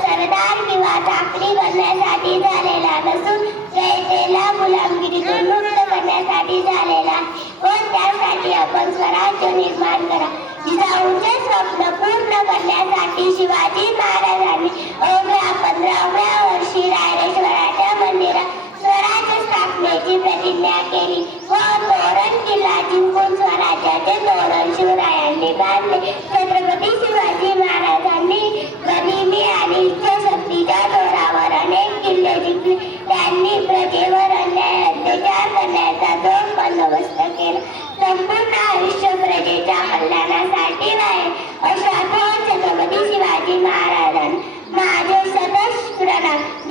सरदार किंवा चाकरी करण्यासाठी झालेला नसून जनतेला गुलामगिरीतून मुक्त करण्यासाठी झालेला व त्यासाठी आपण स्वराज्य निर्माण करा. जिजाऊंचे स्वप्न पूर्ण करण्यासाठी शिवाजी महाराजांनी अवघ्या 15व्या वर्षी रायरेश्वराच्या मंदिरात स्वराज्य स्थापनेची प्रतिज्ञा केली व तोरण किल्ला जिंकून स्वराज्याचे तोरण शिवरायांनी बांधले. छत्रपती शिवाजी महाराजांनी गरिबी आणि इच्छाशक्तीच्या जोरावर अनेक किल्ले जिंकले. त्यांनी प्रजेवर अन्याय अत्याचार करण्याचा जोर बंदोबस्त केला. संपूर्ण आयुष्य प्रजेच्या कल्याणासाठी वाहिले. अशा थोर छत्रपती शिवाजी महाराजांना माझे सतत प्रणाम.